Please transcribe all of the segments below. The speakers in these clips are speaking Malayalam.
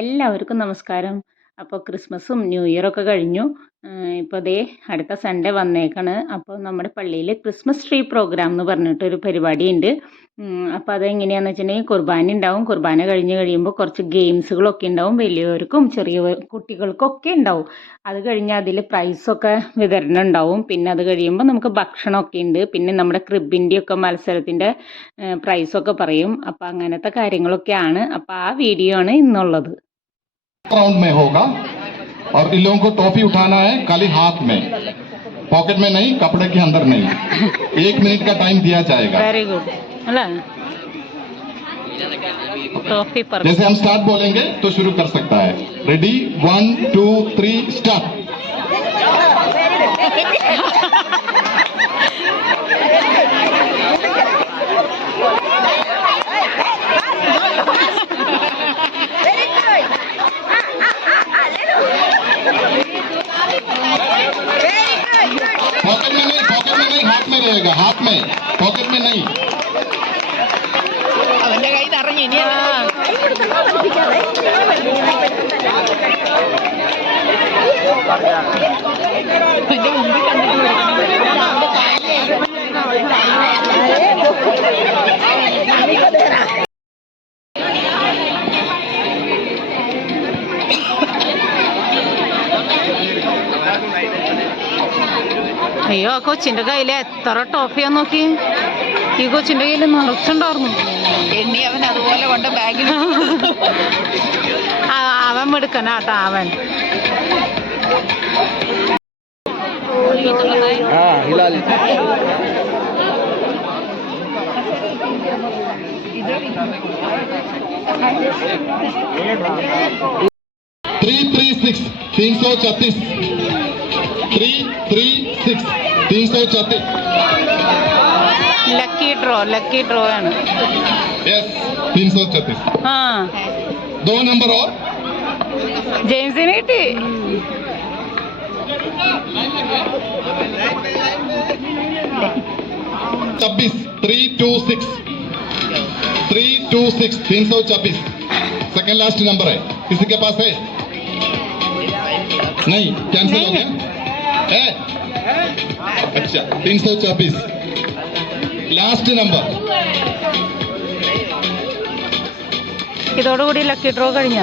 എല്ലാവർക്കും നമസ്കാരം. അപ്പോൾ ക്രിസ്മസും ന്യൂ ഇയറൊക്കെ കഴിഞ്ഞു. ഇപ്പോൾ ദേ അടുത്ത സൺഡേ വന്നേക്കാണ്. അപ്പോൾ നമ്മുടെ പള്ളിയിൽ ക്രിസ്മസ് ട്രീ പ്രോഗ്രാം എന്ന് പറഞ്ഞിട്ടൊരു പരിപാടിയുണ്ട്. അപ്പോൾ അതെങ്ങനെയാണെന്ന് വെച്ചിട്ടുണ്ടെങ്കിൽ കുർബാന ഉണ്ടാവും. കുർബാന കഴിഞ്ഞ് കഴിയുമ്പോൾ കുറച്ച് ഗെയിംസുകളൊക്കെ ഉണ്ടാവും. വലിയവർക്കും ചെറിയ കുട്ടികൾക്കൊക്കെ ഉണ്ടാവും. അത് കഴിഞ്ഞ് അതിൽ പ്രൈസൊക്കെ വിതരണം ഉണ്ടാവും. പിന്നെ അത് കഴിയുമ്പോൾ നമുക്ക് ഭക്ഷണമൊക്കെ ഉണ്ട്. പിന്നെ നമ്മുടെ ക്രിബിൻ്റെയൊക്കെ മത്സരത്തിൻ്റെ പ്രൈസൊക്കെ പറയും. അപ്പോൾ അങ്ങനത്തെ കാര്യങ്ങളൊക്കെയാണ്. അപ്പോൾ ആ വീഡിയോ ആണ് ഇന്നുള്ളത്. राउंड में होगा और इन लोगों को टॉफी उठाना है खाली हाथ में, पॉकेट में नहीं, कपड़े के अंदर नहीं। 1 मिनट का टाइम दिया जाएगा। Very good. टॉफी पर जैसे हम स्टार्ट बोलेंगे तो शुरू कर सकता है। Ready 1 2 3 start. पॉकेट में नहीं, हाथ में रहेगा, हाथ में, पॉकेट में नहीं। അവന്റെ കൈ നിറഞ്ഞു ഇനി അയ്യോ ആ കൊച്ചിൻ്റെ കയ്യിൽ എത്ര ടോഫിയാന്ന് നോക്കി. ഈ കൊച്ചിൻ്റെ കയ്യിൽ നിറച്ചുണ്ടായിരുന്നു. എണ്ണി അവൻ അതുപോലെ കൊണ്ട് ബാഗിൽ അവൻ എടുക്കനാട്ടാ അവൻ. थ्री 336 336 336। लकी ड्रॉ ആണ്. यस 336। ആ 2 नंबर और ജെയിംസിന് കിട്ടി. 26 326 326 सेकेंड लास्ट नंबर है। किसी के पास है? नहीं, कैंसिल हो गया है। अच्छा 326 लास्ट नंबर। ഇതോടുകൂടി ലക്കി ഡ്രോ കഴിഞ്ഞ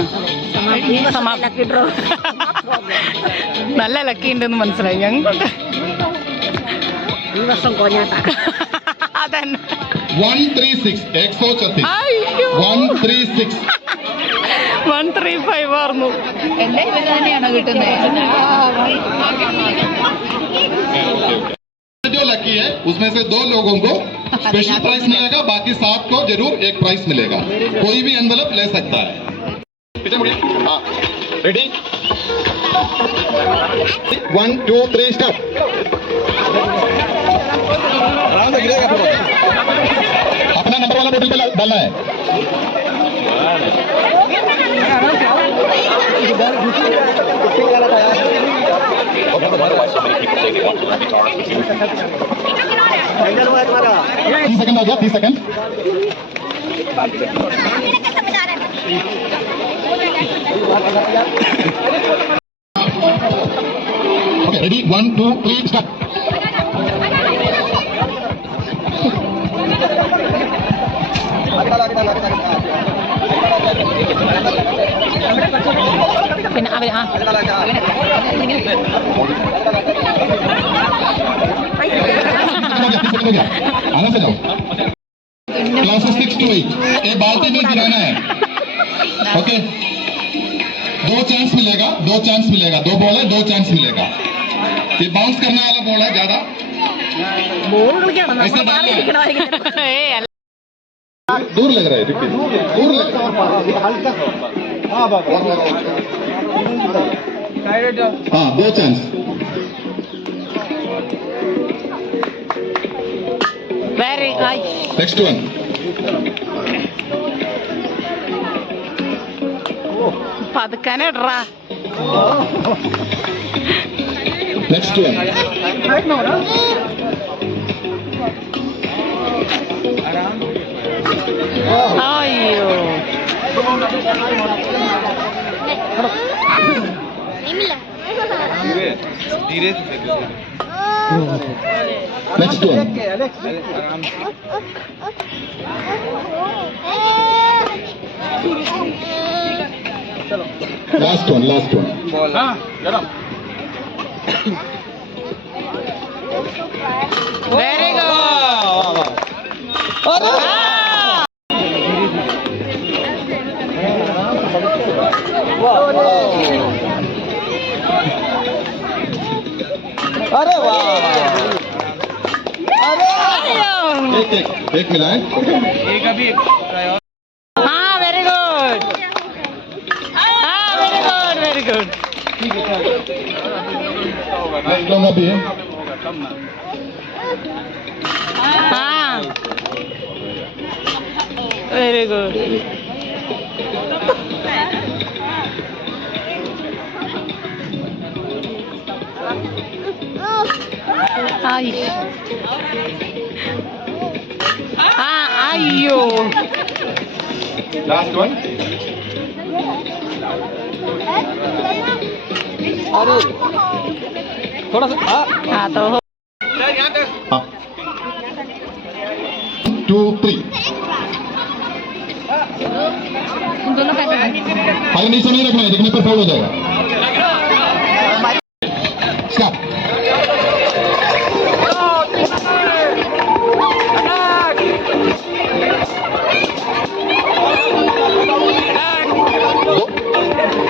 ലക്കി ഡ്രോ നല്ല ലക്കി ഉണ്ടെന്ന് മനസ്സിലായി ഞങ്ങൾക്ക് ഈ വർഷം കോഞ്ഞാട്ട അതന്നെ 136 136 135 ആയിരുന്നു. എല്ലാം ഇവര് തന്നെയാണോ കിട്ടുന്നത്? जो लकी है उसमें से 2 लोगों को स्पेशल प्राइज मिलेगा, बाकी 7 को जरूर एक प्राइज मिलेगा। कोई भी एनवेलप ले सकता है। Ready 1 2 3 start. अपना नंबर वाला बोतल पे डालना है। सेकंड हो गया 30 सेकंड। Okay ready 1 2 3 start. പിന്നെ അവർ आना से जाओ। क्लास 6 to 8 एक बाल्टी में गिराना है। ओके 2 चांस मिलेगा, 2 बॉल है, 2 चांस मिलेगा। ये बाउंस करने वाला बॉल है ज्यादा। ऐसे डालना है। दूर लग रहा है, दूर लग रहा है। हाँ 2 चांस। Very next one. പതുക്കാനെ ഇടറാ. Next one. അയ്യോ Next one. Last one. Very अरे वाह एक मिनट. हाँ वेरी गुड हाँ वेरी गुड Next one अभी है. हाँ वेरी गुड अയ്യോ Last one. अरे थोड़ा सा हाँ तो 2, 3. दोनों का अरे नीचे नहीं रखना है, दिखने पर फाउल हो जाएगा. Stop.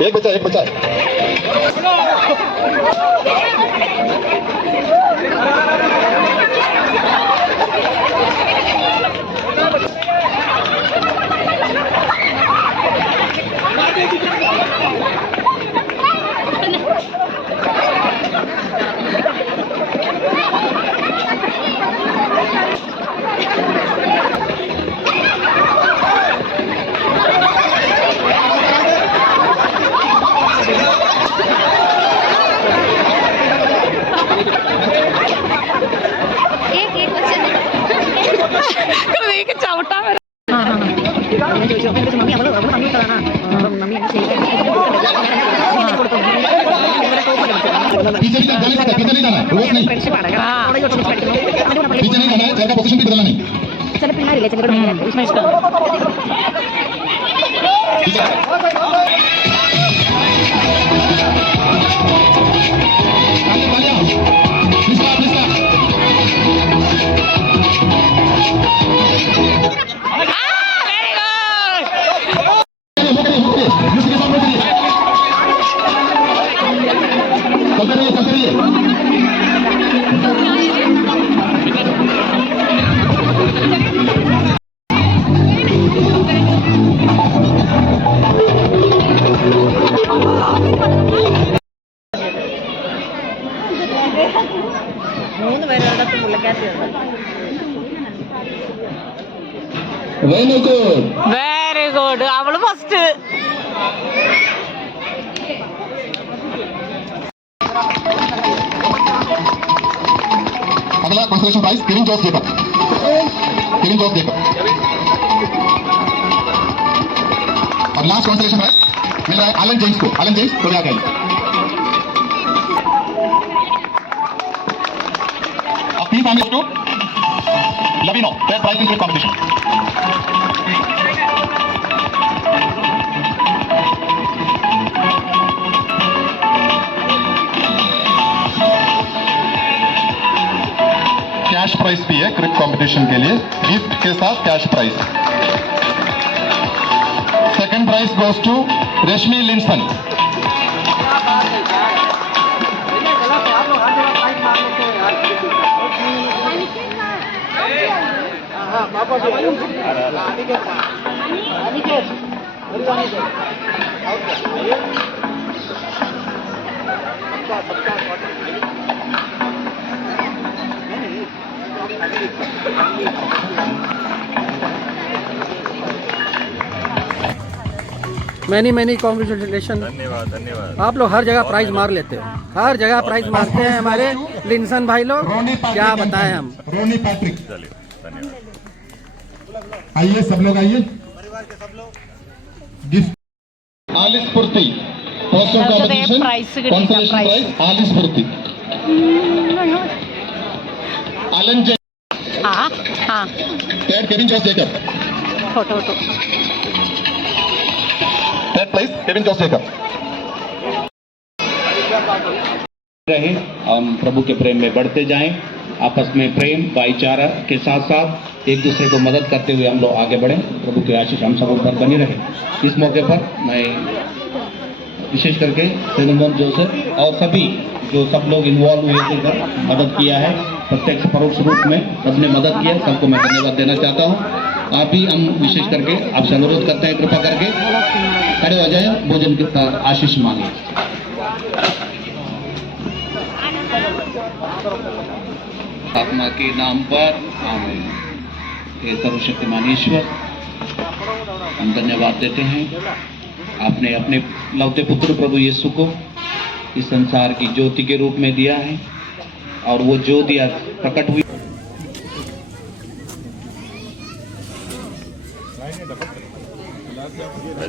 एक बचा है. चौटा पीछे नहीं जाना है, पीछे नहीं जाना है, रिवर्स नहीं. पीछे नहीं जाना है, चेयर का पोजीशन भी बदलना नहीं. Very good. വെരി ഗുഡ് അവള് ഫസ്റ്റ് अगला कंसोलेशन प्राइज किरिंग जॉस गेपर. और लास्ट कंसोलेशन प्राइज मिल रहा है एलन जेम्स को. थोड़े आगे. अब 3 फाइनल्स टू लविनो best prize in competition. Cash prize भी है क्रिक कंपटीशन के लिए, गिफ्ट के साथ cash prize. Second prize goes to Reshmi Linson. Many congratulation. धन्यवाद. आप लोग हर जगह प्राइज मार लेते हो, हर जगह प्राइज मारते हैं हमारे लिंसन भाई लोग. क्या बताएं हम. Ronnie Patrick. आइए सब लोग आइए. Gift Alice Sphurti poster competition prize consolation prize Alice Sphurti. Alan J. ആ ആ Third, Kevin Josh Jacob. Photo photo Third place, Kevin Josh Jacob. रहे हम प्रभु के प्रेम में बढ़ते जाएं, आपस में प्रेम भाईचारा के साथ साथ एक दूसरे को मदद करते हुए हम लोग आगे बढ़ें। प्रभु की आशीष हम सब पर बनी रहे। इस मौके पर मैं विशेष करके सेनमोन जोसेफ और सभी जो सब लोग इन्वॉल्व हुए थे इधर मदद किया है, प्रत्यक्ष परोक्ष रूप में सबने मदद किया, सबको मैं धन्यवाद देना चाहता हूँ। आप भी हम विशेष करके आपसे अनुरोध करते हैं, कृपा करके खड़े हो जाए, भोजन की आशीष मांगे। आत्मा के नाम पर आमीन। हे सर्वशक्तिमान ईश्वर, हम धन्यवाद देते हैं, आपने अपने लौते पुत्र प्रभु यीशु को इस संसार की ज्योति के रूप में दिया है और वो ज्योति आज प्रकट हुई।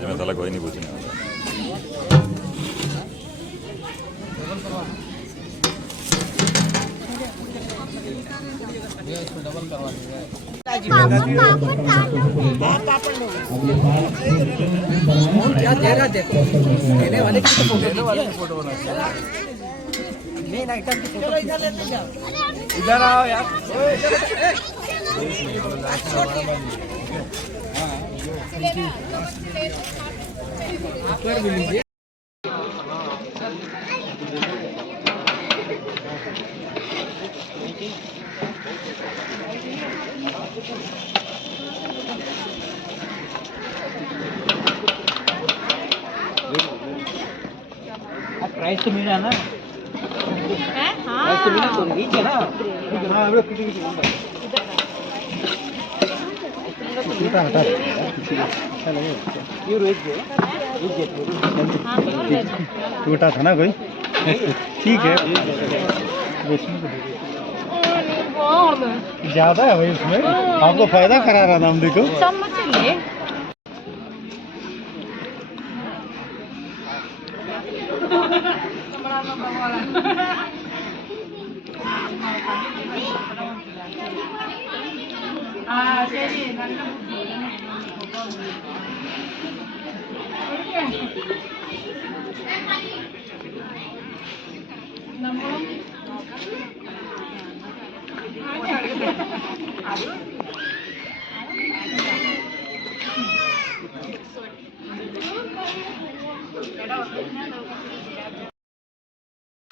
में साला कोई नहीं पूछने वाला। क्या दे रहा देखो, देने वाले की फोटो मेन आइटम की फोटो इधर आओ यार। प्राइस तो मिला ना, प्राइस तो मिला तो ठीक है ना। टूटा था ना कोई, ठीक है। ज्यादा है भाई उसमें, आपको फायदा करा रहा नाम देखो।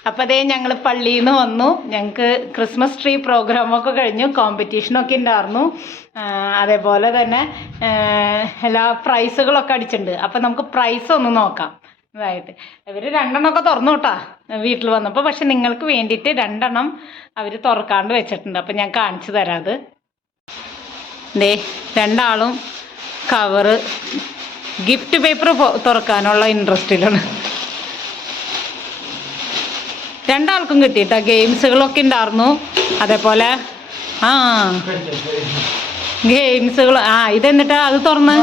അപ്പോൾ അതേ ഞങ്ങൾ പള്ളിയിൽ നിന്ന് വന്നു. ഞങ്ങൾക്ക് ക്രിസ്മസ് ട്രീ പ്രോഗ്രാമൊക്കെ കഴിഞ്ഞു, കോമ്പറ്റീഷനൊക്കെ ഉണ്ടായിരുന്നു. അതേപോലെ തന്നെ എല്ലാ പ്രൈസുകളൊക്കെ അടിച്ചിട്ടുണ്ട്. അപ്പോൾ നമുക്ക് പ്രൈസ് ഒന്ന് നോക്കാം. ഇതായിട്ട് ഇവർ 2 എണ്ണമൊക്കെ തുറന്നു കേട്ടോ വീട്ടിൽ വന്നപ്പോൾ. പക്ഷെ നിങ്ങൾക്ക് വേണ്ടിയിട്ട് 2 എണ്ണം അവർ തുറക്കാണ്ട് വെച്ചിട്ടുണ്ട്. അപ്പം ഞാൻ കാണിച്ചു തരാം. അത് ദേ 2 ആളും കവറ് ഗിഫ്റ്റ് പേപ്പർ തുറക്കാനുള്ള ഇൻട്രസ്റ്റിലാണ്. 2 ആൾക്കും കിട്ടിയിട്ടാ. ഗെയിംസുകളൊക്കെ ഉണ്ടായിരുന്നു. അതേപോലെ ഗെയിംസുകൾ ഇതെന്നിട്ടാ അത് തുറന്ന്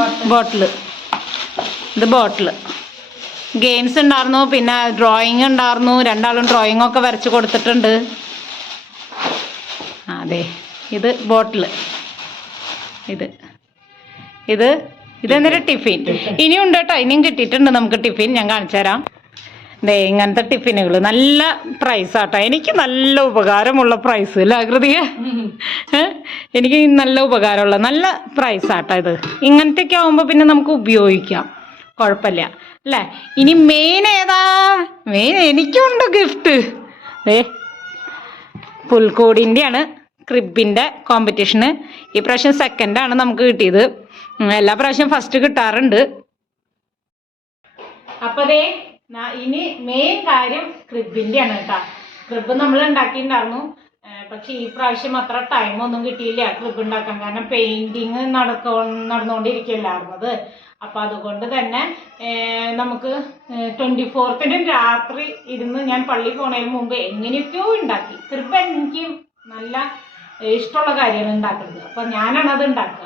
ഇത് ബോട്ടിൽ ഗെയിംസ് ഉണ്ടായിരുന്നു. പിന്നെ ഡ്രോയിങ് ഉണ്ടായിരുന്നു. 2 ആളും ഡ്രോയിങ് ഒക്കെ വരച്ച് കൊടുത്തിട്ടുണ്ട്. അതെ, ഇത് ബോട്ടിൽ, ഇതെന്നിട്ട് ടിഫിൻ ഇനിയും ഉണ്ട് കേട്ടോ. ഇനിയും കിട്ടിയിട്ടുണ്ട് നമുക്ക് ടിഫിൻ. ഞാൻ കാണിച്ചു തരാം. ദേ ഇങ്ങനത്തെ ടിഫിനുകൾ നല്ല പ്രൈസാട്ടോ. എനിക്ക് നല്ല ഉപകാരമുള്ള പ്രൈസ് അല്ലേ ആകൃതിക? എനിക്ക് നല്ല ഉപകാരമുള്ള നല്ല പ്രൈസാട്ടോ ഇത്. ഇങ്ങനത്തെയൊക്കെ ആകുമ്പോൾ പിന്നെ നമുക്ക് ഉപയോഗിക്കാം, കുഴപ്പമില്ല അല്ലേ. ഇനി മെയിൻ ഏതാ? മെയിൻ എനിക്കുണ്ട് ഗിഫ്റ്റ്. പുൽക്കോടിൻ്റെയാണ്, ക്രിബിൻ്റെ കോമ്പറ്റീഷന്. ഈ പ്രാവശ്യം സെക്കൻഡാണ് നമുക്ക് കിട്ടിയത്. എല്ലാ പ്രാവശ്യം ഫസ്റ്റ് കിട്ടാറുണ്ട്. അപ്പോൾ അതേ ഇനി മെയിൻ കാര്യം ക്രിബിൻ്റെയാണ് കേട്ടോ. ക്രിബ് നമ്മൾ ഉണ്ടാക്കിയിട്ടുണ്ടായിരുന്നു. പക്ഷെ ഈ പ്രാവശ്യം അത്ര ടൈമൊന്നും കിട്ടിയില്ല ക്രിബ് ഉണ്ടാക്കാൻ. കാരണം പെയിൻറ്റിങ് നടന്നുകൊണ്ടിരിക്കുകയല്ലായിരുന്നത്. അപ്പോൾ അതുകൊണ്ട് തന്നെ നമുക്ക് 24th രാത്രി ഇരുന്ന് ഞാൻ പള്ളി പോണതിന് മുമ്പ് എങ്ങനെയൊക്കെയോ ഉണ്ടാക്കി. ക്രിബ് എനിക്ക് നല്ല ഇഷ്ടമുള്ള കാര്യമാണ് ഉണ്ടാക്കുന്നത്. അപ്പോൾ ഞാനാണ് അത് ഉണ്ടാക്കുക.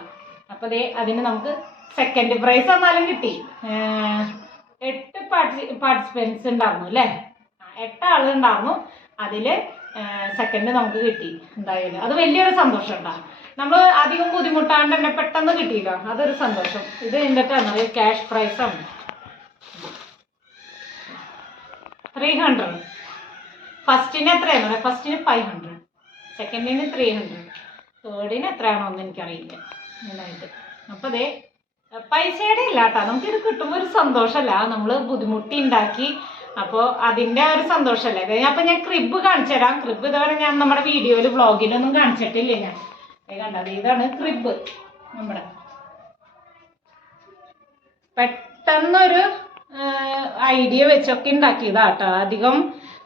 അപ്പോൾ അതിന് നമുക്ക് സെക്കൻഡ് പ്രൈസ് എന്നാലും കിട്ടി. 8 പാർട്ടിസിപ്പൻസ് ഉണ്ടായിരുന്നു അല്ലേ? 8 ആളുണ്ടായിരുന്നു. അതിൽ സെക്കൻഡ് നമുക്ക് കിട്ടി എന്തായാലും. അത് വലിയൊരു സന്തോഷം ഉണ്ടാ. നമ്മൾ അധികം ബുദ്ധിമുട്ടാണ്ട് തന്നെ പെട്ടെന്ന് കിട്ടിയില്ലോ, അതൊരു സന്തോഷം. ഇത് എന്നിട്ടാണ് ക്യാഷ് പ്രൈസാണ് 300. ഫസ്റ്റിന് എത്രയാണ്? ഫസ്റ്റിന് 500, സെക്കൻഡിന് 300, തേർഡിന് എത്രയാണോ എന്ന് എനിക്കറിയില്ല ഇങ്ങനായിട്ട്. അപ്പോൾ അതേ പൈസയുടെ ഇല്ല കേട്ടോ, നമുക്കിത് കിട്ടുമ്പോൾ ഒരു സന്തോഷമല്ല, നമ്മൾ ബുദ്ധിമുട്ടി ഉണ്ടാക്കി. അപ്പോൾ അതിൻ്റെ ഒരു സന്തോഷമല്ലേ. അപ്പം ഞാൻ ക്രിബ് കാണിച്ചു തരാം. ക്രിബ് ഇതുവരെ ഞാൻ നമ്മുടെ വീഡിയോയിൽ വ്ളോഗിലൊന്നും കാണിച്ചിട്ടില്ല. ഞാൻ കണ്ടത് ഇതാണ് ക്രിബ്. നമ്മുടെ പെട്ടെന്നൊരു ഐഡിയ വെച്ചൊക്കെ ഉണ്ടാക്കിയതാട്ടോ. അധികം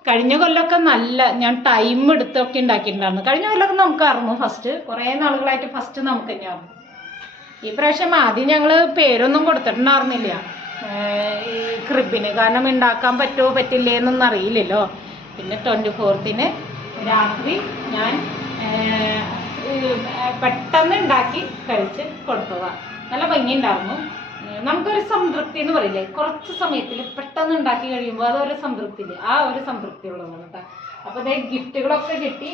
കഴിഞ്ഞ കൊല്ലമൊക്കെ നല്ല ഞാൻ ടൈം എടുത്തൊക്കെ ഉണ്ടാക്കിയിട്ടുണ്ടായിരുന്നു. കഴിഞ്ഞ കൊല്ലമൊക്കെ നമുക്കറിഞ്ഞു ഫസ്റ്റ്, കുറേ നാളുകളായിട്ട് ഫസ്റ്റ് നമുക്ക് തന്നെയായിരുന്നു. ഈ പ്രാവശ്യം ആദ്യം ഞങ്ങൾ പേരൊന്നും കൊടുത്തിട്ടുണ്ടായിരുന്നില്ല ഈ ക്രിബിന്, കാരണം ഉണ്ടാക്കാൻ പറ്റുമോ പറ്റില്ലേ എന്നൊന്നും അറിയില്ലല്ലോ. പിന്നെ 24th രാത്രി ഞാൻ പെട്ടെന്ന് ഉണ്ടാക്കി കഴിച്ച് കൊടുത്തതാണ്. നല്ല ഭംഗിയുണ്ടായിരുന്നു. നമുക്കൊരു സംതൃപ്തി എന്ന് പറയില്ലേ, കുറച്ച് സമയത്തിൽ പെട്ടെന്ന് ഉണ്ടാക്കി കഴിയുമ്പോൾ അതൊരു സംതൃപ്തി ഇല്ല, ആ ഒരു സംതൃപ്തി ഉള്ളതാണ് കേട്ടോ. അപ്പോൾ അതേ ഗിഫ്റ്റുകളൊക്കെ കിട്ടി.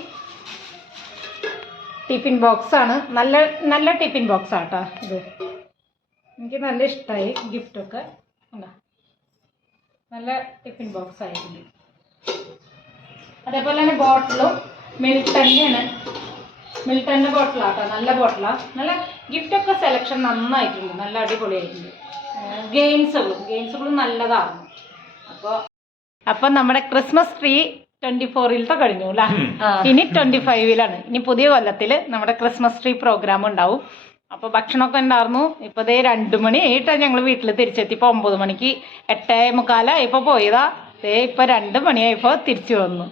ടിഫിൻ ബോക്സാണ്, നല്ല നല്ല ടിഫിൻ ബോക്സാണ് കേട്ടോ ഇത്. എനിക്ക് നല്ല ഇഷ്ടമായി ഗിഫ്റ്റൊക്കെ. എന്താ നല്ല ടിഫിൻ ബോക്സ് ആയിട്ടുണ്ട്. അതേപോലെ തന്നെ ബോട്ടിലും മിൽട്ടൻ്റെ ബോട്ടിലാട്ടോ, നല്ല ബോട്ടിലാണ്. നല്ല ഗിഫ്റ്റൊക്കെ സെലക്ഷൻ നന്നായിട്ടുണ്ട്, നല്ല അടിപൊളിയായിട്ടുണ്ട്. ഗെയിംസുകളും നല്ലതാണ്. അപ്പോൾ നമ്മുടെ ക്രിസ്മസ് ട്രീ 24th കഴിഞ്ഞു അല്ലേ, ഇനി 25ലാണ്. ഇനി പുതിയ കൊല്ലത്തിൽ നമ്മുടെ ക്രിസ്മസ് ട്രീ പ്രോഗ്രാം ഉണ്ടാവും. അപ്പോൾ ഭക്ഷണമൊക്കെ ഉണ്ടായിരുന്നു. ഇപ്പോൾ ദേ 2 മണി ആയിട്ടാണ് ഞങ്ങൾ വീട്ടിൽ തിരിച്ചെത്തി. ഇപ്പോൾ 9 മണിക്ക് 8:45 ഇപ്പോൾ പോയതാ. ദേ ഇപ്പോൾ 2 മണിയായപ്പോൾ തിരിച്ചു വന്നു.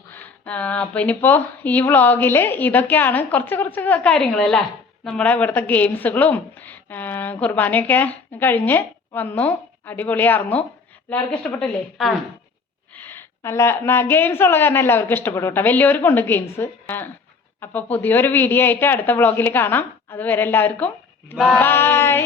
അപ്പോൾ ഇനിയിപ്പോൾ ഈ വ്ളോഗിൽ ഇതൊക്കെയാണ് കുറച്ച് കാര്യങ്ങളല്ലേ. നമ്മുടെ ഇവിടുത്തെ ഗെയിംസുകളും കുർബാനയൊക്കെ കഴിഞ്ഞ് വന്നു. അടിപൊളിയായിരുന്നു. എല്ലാവർക്കും ഇഷ്ടപ്പെട്ടില്ലേ? നല്ല ഗെയിംസ് ഉള്ള കാരണം എല്ലാവർക്കും ഇഷ്ടപ്പെടും കേട്ടോ, വലിയവർക്കുണ്ട് ഗെയിംസ്. അപ്പോൾ പുതിയൊരു വീഡിയോ ആയിട്ട് അടുത്ത വ്ളോഗിൽ കാണാം. അതുവരെ എല്ലാവർക്കും ബൈ.